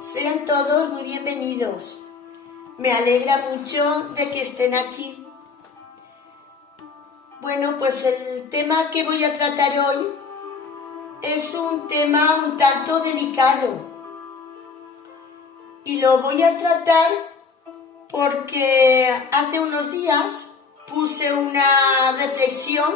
Sean todos muy bienvenidos. Me alegra mucho de que estén aquí. Bueno, pues el tema que voy a tratar hoy es un tema un tanto delicado. Y lo voy a tratar porque hace unos días puse una reflexión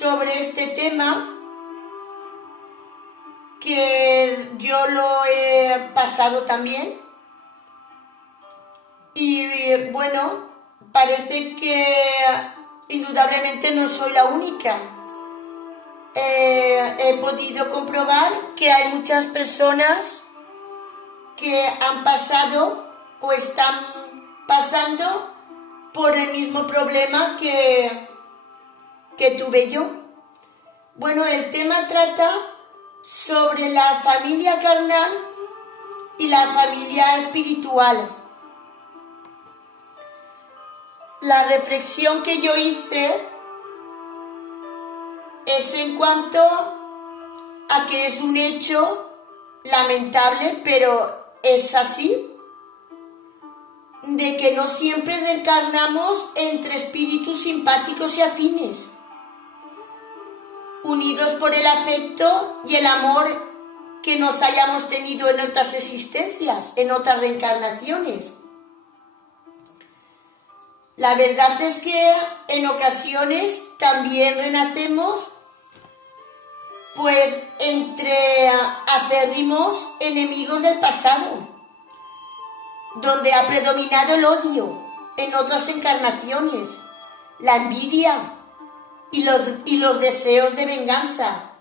sobre este tema que yo lo he pasado también y bueno, parece que indudablemente no soy la única. He podido comprobar que hay muchas personas que han pasado o están pasando por el mismo problema que tuve yo. Bueno, el tema trata sobre la familia carnal y la familia espiritual. La reflexión que yo hice es en cuanto a que es un hecho lamentable, pero es así, de que no siempre reencarnamos entre espíritus simpáticos y afines, unidos por el afecto y el amor que nos hayamos tenido en otras existencias, en otras reencarnaciones. La verdad es que en ocasiones también renacemos pues entre acérrimos enemigos del pasado, donde ha predominado el odio en otras encarnaciones, la envidia y los deseos de venganza.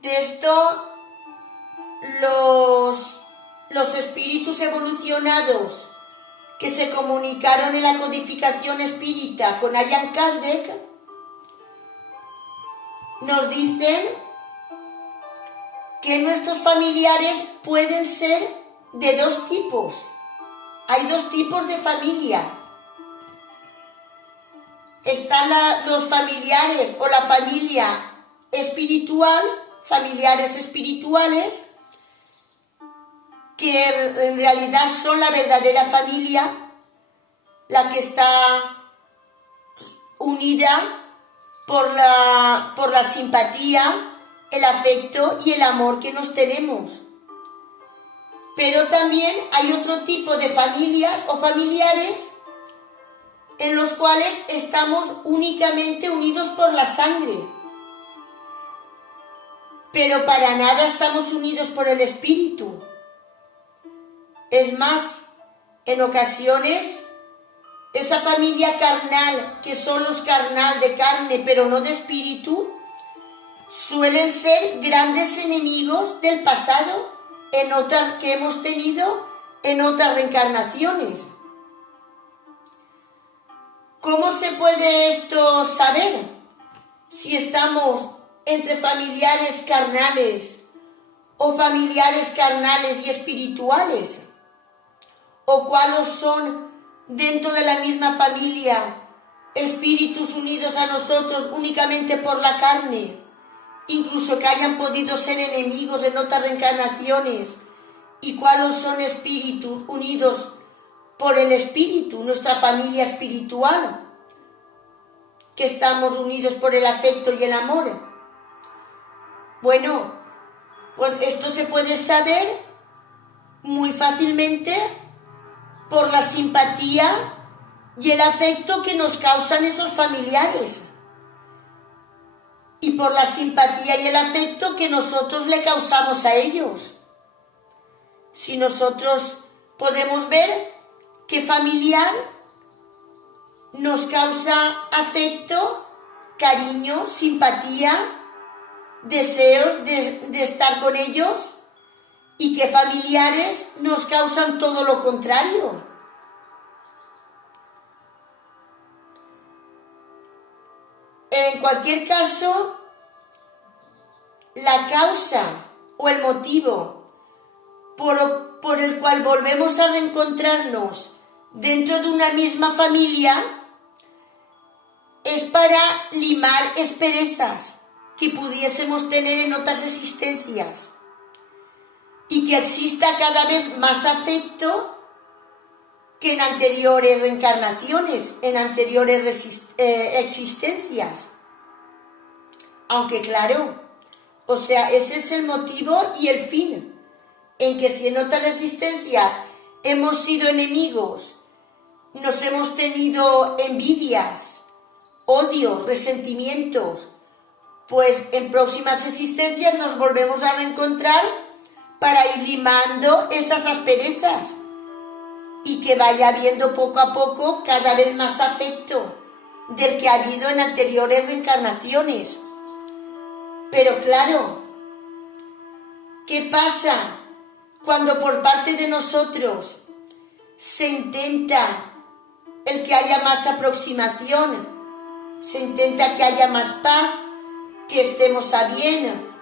De esto, los espíritus evolucionados que se comunicaron en la codificación espírita con Allan Kardec nos dicen que nuestros familiares pueden ser de dos tipos. Hay dos tipos de familia. Están los familiares o la familia espiritual, familiares espirituales, que en realidad son la verdadera familia, la que está unida por la simpatía, el afecto y el amor que nos tenemos. Pero también hay otro tipo de familias o familiares en los cuales estamos únicamente unidos por la sangre, pero para nada estamos unidos por el espíritu. Es más, en ocasiones, esa familia carnal, que son los carnal de carne pero no de espíritu, suelen ser grandes enemigos del pasado que hemos tenido en otras reencarnaciones. ¿Cómo se puede esto saber? Si estamos entre familiares carnales o familiares carnales y espirituales, o cuáles son dentro de la misma familia espíritus unidos a nosotros únicamente por la carne, incluso que hayan podido ser enemigos en otras reencarnaciones, y cuáles son espíritus unidos por el espíritu, nuestra familia espiritual, que estamos unidos por el afecto y el amor. Bueno, pues esto se puede saber muy fácilmente por la simpatía y el afecto que nos causan esos familiares, y por la simpatía y el afecto que nosotros le causamos a ellos. Si nosotros podemos ver qué familiar nos causa afecto, cariño, simpatía, deseos de estar con ellos, y qué familiares nos causan todo lo contrario. En cualquier caso, la causa o el motivo por el cual volvemos a reencontrarnos dentro de una misma familia es para limar asperezas que pudiésemos tener en otras existencias. y que exista cada vez más afecto que en anteriores reencarnaciones, en anteriores existencias. Aunque claro, o sea, ese es el motivo y el fin, en que si en otras existencias hemos sido enemigos, nos hemos tenido envidias, odios, resentimientos, pues en próximas existencias nos volvemos a reencontrar para ir limando esas asperezas y que vaya habiendo poco a poco cada vez más afecto del que ha habido en anteriores reencarnaciones. Pero claro, ¿qué pasa cuando por parte de nosotros se intenta el que haya más aproximación, se intenta que haya más paz, que estemos a bien,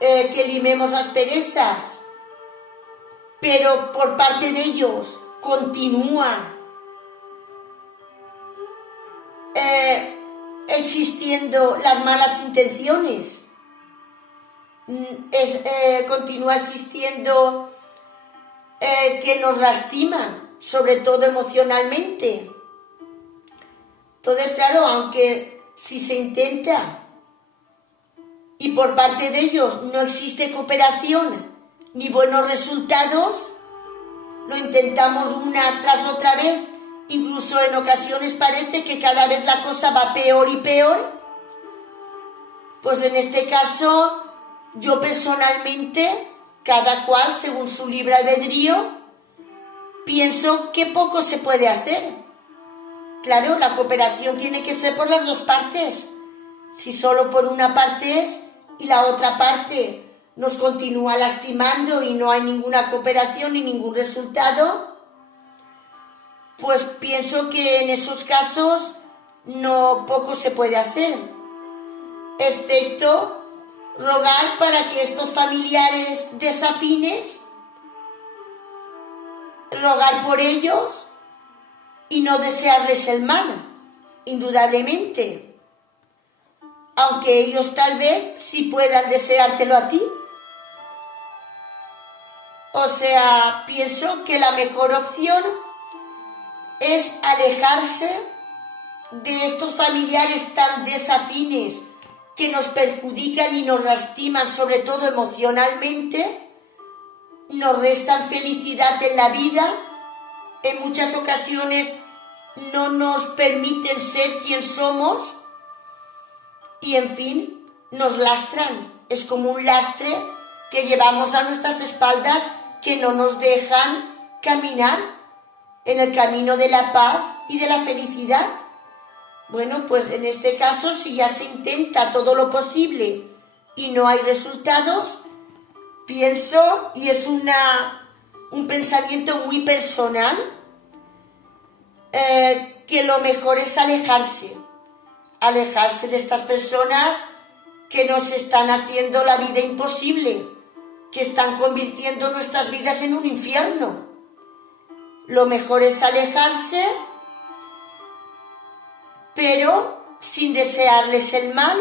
que limemos asperezas, pero por parte de ellos continúan existiendo las malas intenciones? Continúa existiendo que nos lastiman, sobre todo emocionalmente. Entonces, claro, aunque si se intenta y por parte de ellos no existe cooperación ni buenos resultados, lo intentamos una tras otra vez, incluso en ocasiones parece que cada vez la cosa va peor y peor, pues en este caso yo personalmente, cada cual según su libre albedrío, pienso que poco se puede hacer. Claro, la cooperación tiene que ser por las dos partes. Si solo por una parte es y la otra parte nos continúa lastimando y no hay ninguna cooperación ni ningún resultado, pues pienso que en esos casos no poco se puede hacer, excepto rogar para que estos familiares desafines, rogar por ellos y no desearles el mal, indudablemente, aunque ellos tal vez sí puedan deseártelo a ti. O sea, pienso que la mejor opción es alejarse de estos familiares tan desafines que nos perjudican y nos lastiman, sobre todo emocionalmente, nos restan felicidad en la vida, en muchas ocasiones no nos permiten ser quien somos y, en fin, nos lastran. Es como un lastre que llevamos a nuestras espaldas que no nos dejan caminar en el camino de la paz y de la felicidad. Bueno, pues en este caso, si ya se intenta todo lo posible y no hay resultados, pienso, y es un pensamiento muy personal, que lo mejor es alejarse de estas personas que nos están haciendo la vida imposible, que están convirtiendo nuestras vidas en un infierno. Lo mejor es alejarse, pero sin desearles el mal,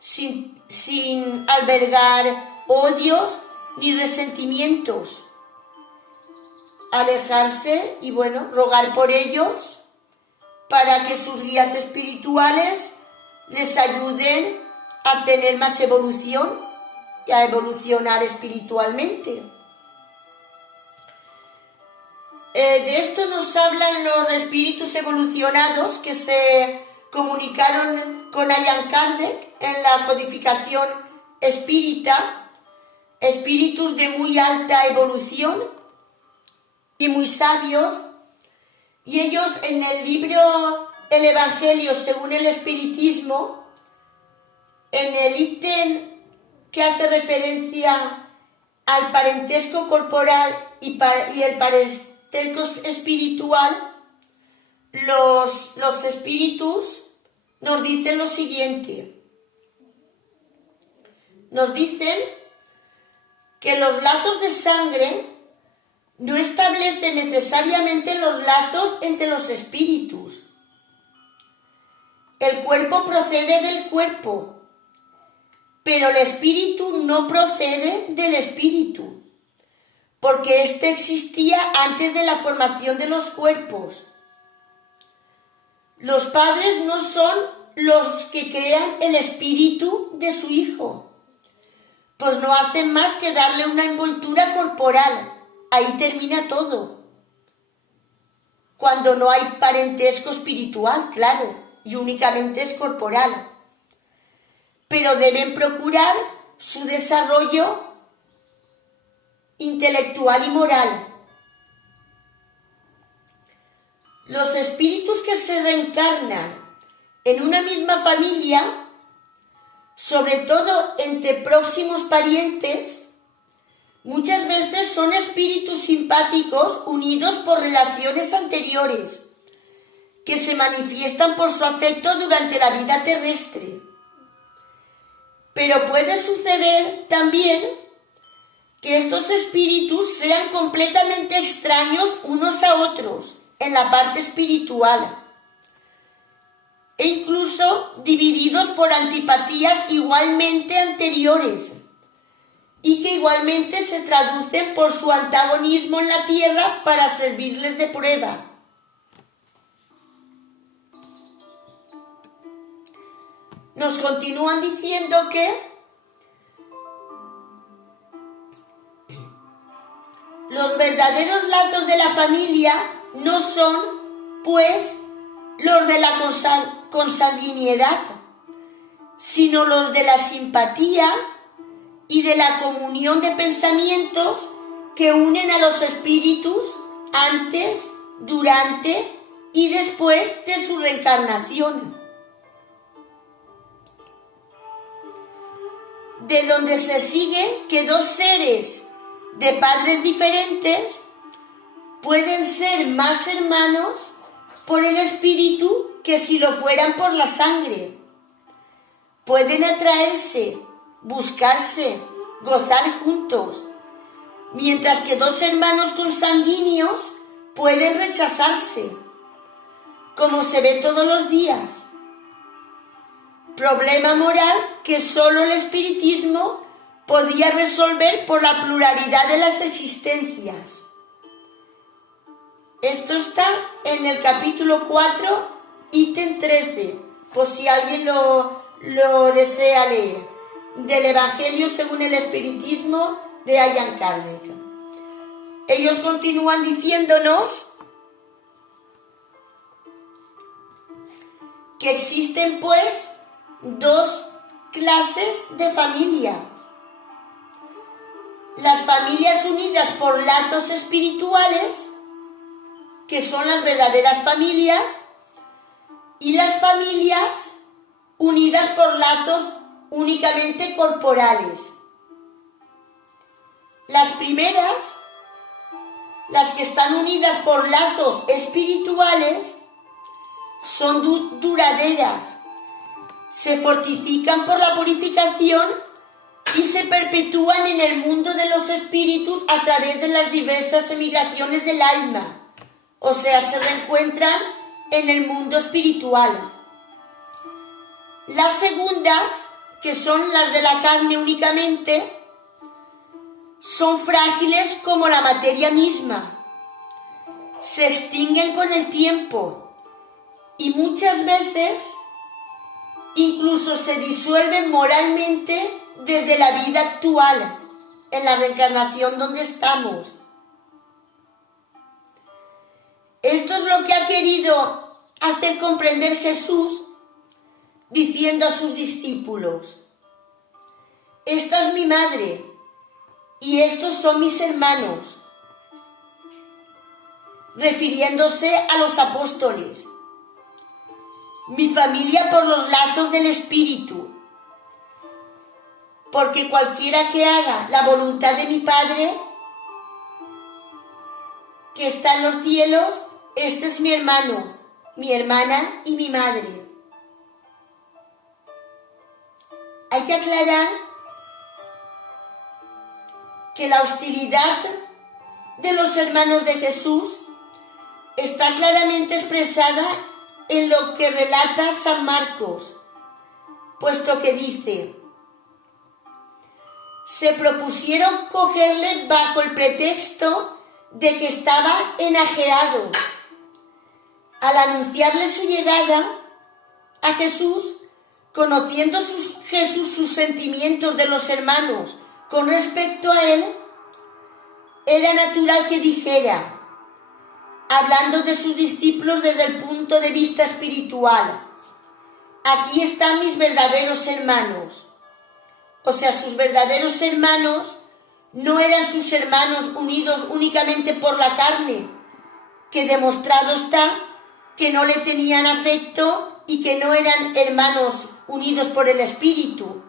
sin albergar odios ni resentimientos. Alejarse y, bueno, rogar por ellos para que sus guías espirituales les ayuden a tener más evolución y a evolucionar espiritualmente. De esto nos hablan los espíritus evolucionados que se comunicaron con Allan Kardec en la codificación espírita, espíritus de muy alta evolución y muy sabios, y ellos en el libro El Evangelio según el Espiritismo, en el ítem que hace referencia al parentesco corporal y el parentesco espiritual, los espíritus nos dicen lo siguiente. Nos dicen que los lazos de sangre no establecen necesariamente los lazos entre los espíritus. El cuerpo procede del cuerpo, pero el espíritu no procede del espíritu. porque éste existía antes de la formación de los cuerpos. Los padres no son los que crean el espíritu de su hijo, pues no hacen más que darle una envoltura corporal. Ahí termina todo. Cuando no hay parentesco espiritual, claro, y únicamente es corporal. Pero deben procurar su desarrollo intelectual y moral. Los espíritus que se reencarnan en una misma familia, sobre todo entre próximos parientes, muchas veces son espíritus simpáticos unidos por relaciones anteriores, que se manifiestan por su afecto durante la vida terrestre. Pero puede suceder también que estos espíritus sean completamente extraños unos a otros en la parte espiritual, e incluso divididos por antipatías igualmente anteriores, y que igualmente se traducen por su antagonismo en la tierra para servirles de prueba. Nos continúan diciendo que los verdaderos lazos de la familia no son, pues, los de la consanguinidad, sino los de la simpatía y de la comunión de pensamientos que unen a los espíritus antes, durante y después de su reencarnación. De donde se sigue que dos seres de padres diferentes pueden ser más hermanos por el espíritu que si lo fueran por la sangre. Pueden atraerse, buscarse, gozar juntos, mientras que dos hermanos consanguíneos pueden rechazarse, como se ve todos los días. Problema moral que solo el espiritismo podía resolver por la pluralidad de las existencias. Esto está en el capítulo 4, ítem 13, por si alguien lo desea leer, del Evangelio según el Espiritismo de Allan Kardec. Ellos continúan diciéndonos que existen, pues, dos clases de familia. Las familias unidas por lazos espirituales, que son las verdaderas familias, y las familias unidas por lazos únicamente corporales. Las primeras, las que están unidas por lazos espirituales, son duraderas, se fortifican por la purificación y se perpetúan en el mundo de los espíritus a través de las diversas emigraciones del alma, o sea, se reencuentran en el mundo espiritual. Las segundas, que son las de la carne únicamente, son frágiles como la materia misma, se extinguen con el tiempo y muchas veces incluso se disuelven moralmente desde la vida actual, en la reencarnación donde estamos. Esto es lo que ha querido hacer comprender Jesús, diciendo a sus discípulos: esta es mi madre y estos son mis hermanos, refiriéndose a los apóstoles. Mi familia por los lazos del Espíritu, porque cualquiera que haga la voluntad de mi Padre, que está en los cielos, este es mi hermano, mi hermana y mi madre. Hay que aclarar que la hostilidad de los hermanos de Jesús está claramente expresada en lo que relata San Marcos, puesto que dice: se propusieron cogerle bajo el pretexto de que estaba enajeado. Al anunciarle su llegada a Jesús, conociendo Jesús sus sentimientos de los hermanos con respecto a él, era natural que dijera, hablando de sus discípulos desde el punto de vista espiritual, aquí están mis verdaderos hermanos. O sea, sus verdaderos hermanos no eran sus hermanos unidos únicamente por la carne, que demostrado está que no le tenían afecto y que no eran hermanos unidos por el espíritu,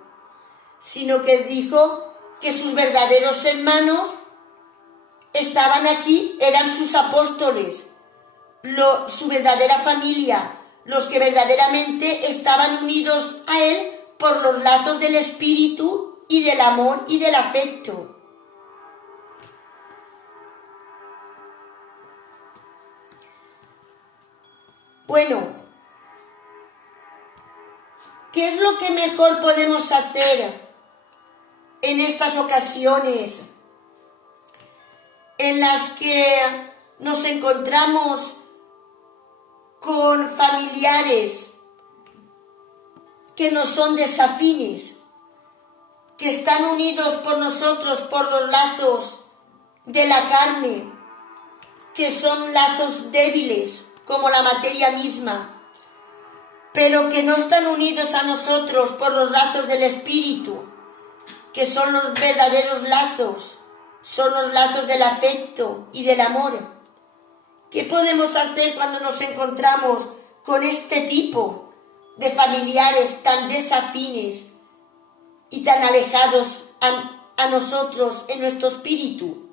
sino que dijo que sus verdaderos hermanos estaban aquí, eran sus apóstoles, su verdadera familia, los que verdaderamente estaban unidos a él por los lazos del espíritu y del amor y del afecto. Bueno, ¿qué es lo que mejor podemos hacer en estas ocasiones en las que nos encontramos con familiares que nos son desafines, que están unidos por nosotros por los lazos de la carne, que son lazos débiles como la materia misma, pero que no están unidos a nosotros por los lazos del espíritu, que son los verdaderos lazos, son los lazos del afecto y del amor? ¿Qué podemos hacer cuando nos encontramos con este tipo de familiares tan desafines y tan alejados a nosotros en nuestro espíritu?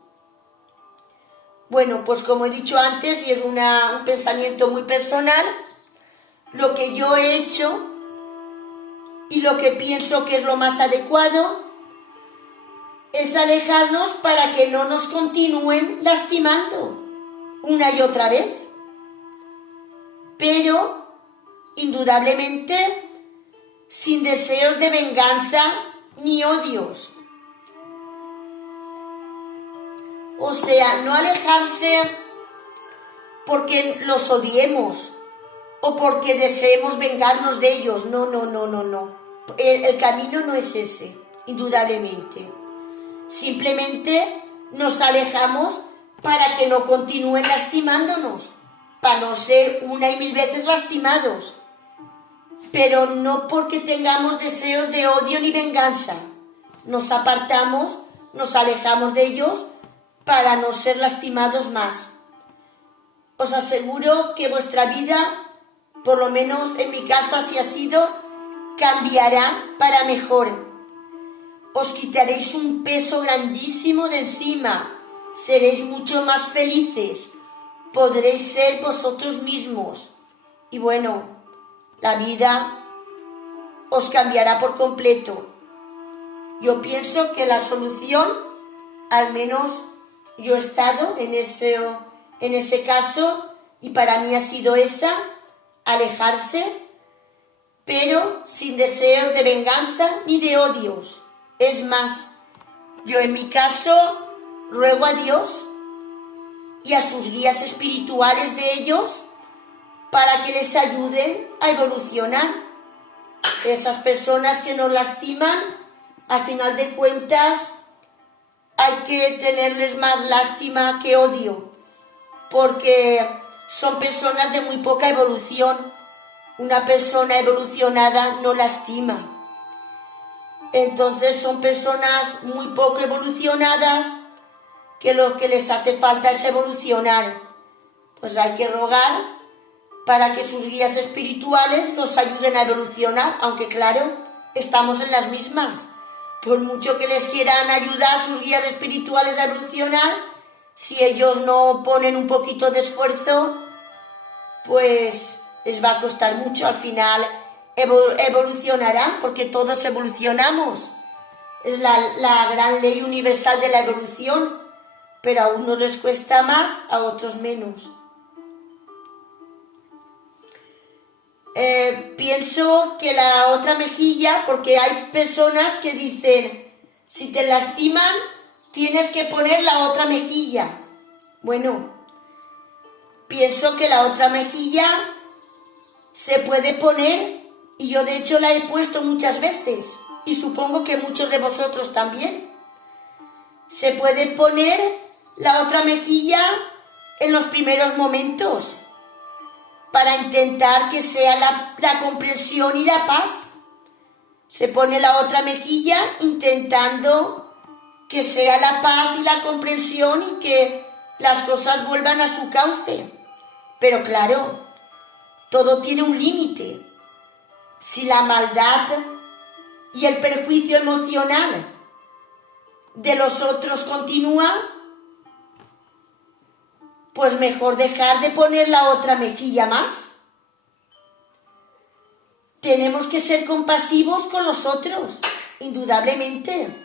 Bueno, pues como he dicho antes, y es un pensamiento muy personal, lo que yo he hecho y lo que pienso que es lo más adecuado es alejarnos para que no nos continúen lastimando una y otra vez. Pero, indudablemente, sin deseos de venganza ni odios. O sea, no alejarse porque los odiemos o porque deseemos vengarnos de ellos. No. El camino no es ese, indudablemente. Simplemente nos alejamos para que no continúen lastimándonos, para no ser una y mil veces lastimados, pero no porque tengamos deseos de odio ni venganza. Nos apartamos, nos alejamos de ellos para no ser lastimados más. Os aseguro que vuestra vida, por lo menos en mi caso así ha sido, cambiará para mejor. Os quitaréis un peso grandísimo de encima, seréis mucho más felices, podréis ser vosotros mismos y bueno, la vida os cambiará por completo. Yo pienso que la solución, al menos yo he estado en ese caso y para mí ha sido esa, alejarse, pero sin deseos de venganza ni de odios. Es más, yo en mi caso ruego a Dios y a sus guías espirituales de ellos para que les ayuden a evolucionar. Esas personas que nos lastiman, al final de cuentas, hay que tenerles más lástima que odio, porque son personas de muy poca evolución. Una persona evolucionada no lastima. Entonces son personas muy poco evolucionadas que lo que les hace falta es evolucionar. Pues hay que rogar para que sus guías espirituales nos ayuden a evolucionar, aunque claro, estamos en las mismas. Por mucho que les quieran ayudar sus guías espirituales a evolucionar, si ellos no ponen un poquito de esfuerzo, pues les va a costar mucho. Al final evolucionarán porque todos evolucionamos. Es la gran ley universal de la evolución, pero a unos les cuesta más, a otros menos. Pienso que la otra mejilla, porque hay personas que dicen, Si te lastiman, tienes que poner la otra mejilla. Bueno, pienso que la otra mejilla se puede poner, y yo de hecho la he puesto muchas veces, y supongo que muchos de vosotros también. Se puede poner la otra mejilla en los primeros momentos, para intentar que sea la comprensión y la paz. Se pone la otra mejilla intentando que sea la paz y la comprensión y que las cosas vuelvan a su cauce. Pero claro, todo tiene un límite. Si la maldad y el perjuicio emocional de los otros continúa, pues mejor dejar de poner la otra mejilla más. Tenemos que ser compasivos con los otros, indudablemente,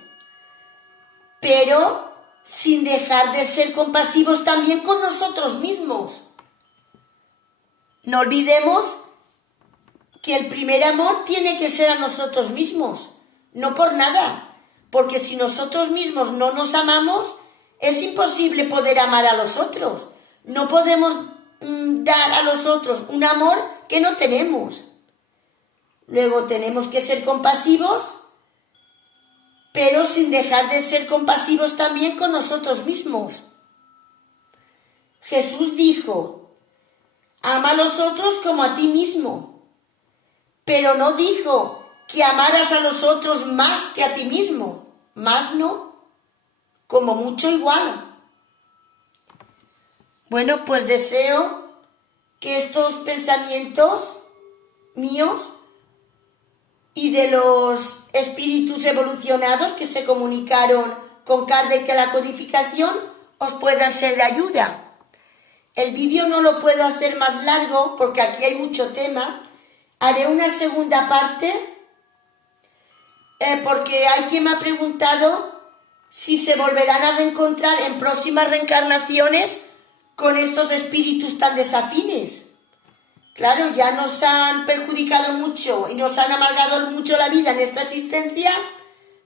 pero sin dejar de ser compasivos también con nosotros mismos. No olvidemos que el primer amor tiene que ser a nosotros mismos, no por nada, porque si nosotros mismos no nos amamos, es imposible poder amar a los otros. No podemos dar a los otros un amor que no tenemos. Luego tenemos que ser compasivos, pero sin dejar de ser compasivos también con nosotros mismos. Jesús dijo: ama a los otros como a ti mismo, pero no dijo que amaras a los otros más que a ti mismo. Más no, como mucho igual. Bueno, pues deseo que estos pensamientos míos y de los espíritus evolucionados que se comunicaron con Kardec a la codificación os puedan ser de ayuda. El vídeo no lo puedo hacer más largo porque aquí hay mucho tema. Haré una segunda parte porque hay quien me ha preguntado si se volverán a reencontrar en próximas reencarnaciones con estos espíritus tan desafines. Claro, ya nos han perjudicado mucho y nos han amargado mucho la vida en esta existencia,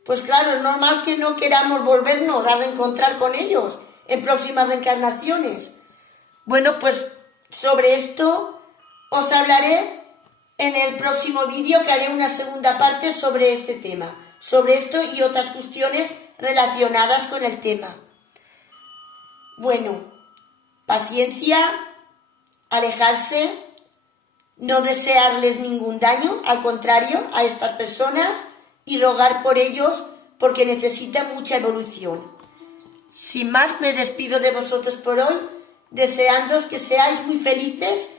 pues claro, es normal que no queramos volvernos a reencontrar con ellos en próximas reencarnaciones. Bueno, pues sobre esto os hablaré en el próximo vídeo, que haré una segunda parte sobre este tema, sobre esto y otras cuestiones relacionadas con el tema. Bueno, paciencia, alejarse, no desearles ningún daño, al contrario, a estas personas, y rogar por ellos porque necesitan mucha evolución. Sin más, me despido de vosotros por hoy, deseándoos que seáis muy felices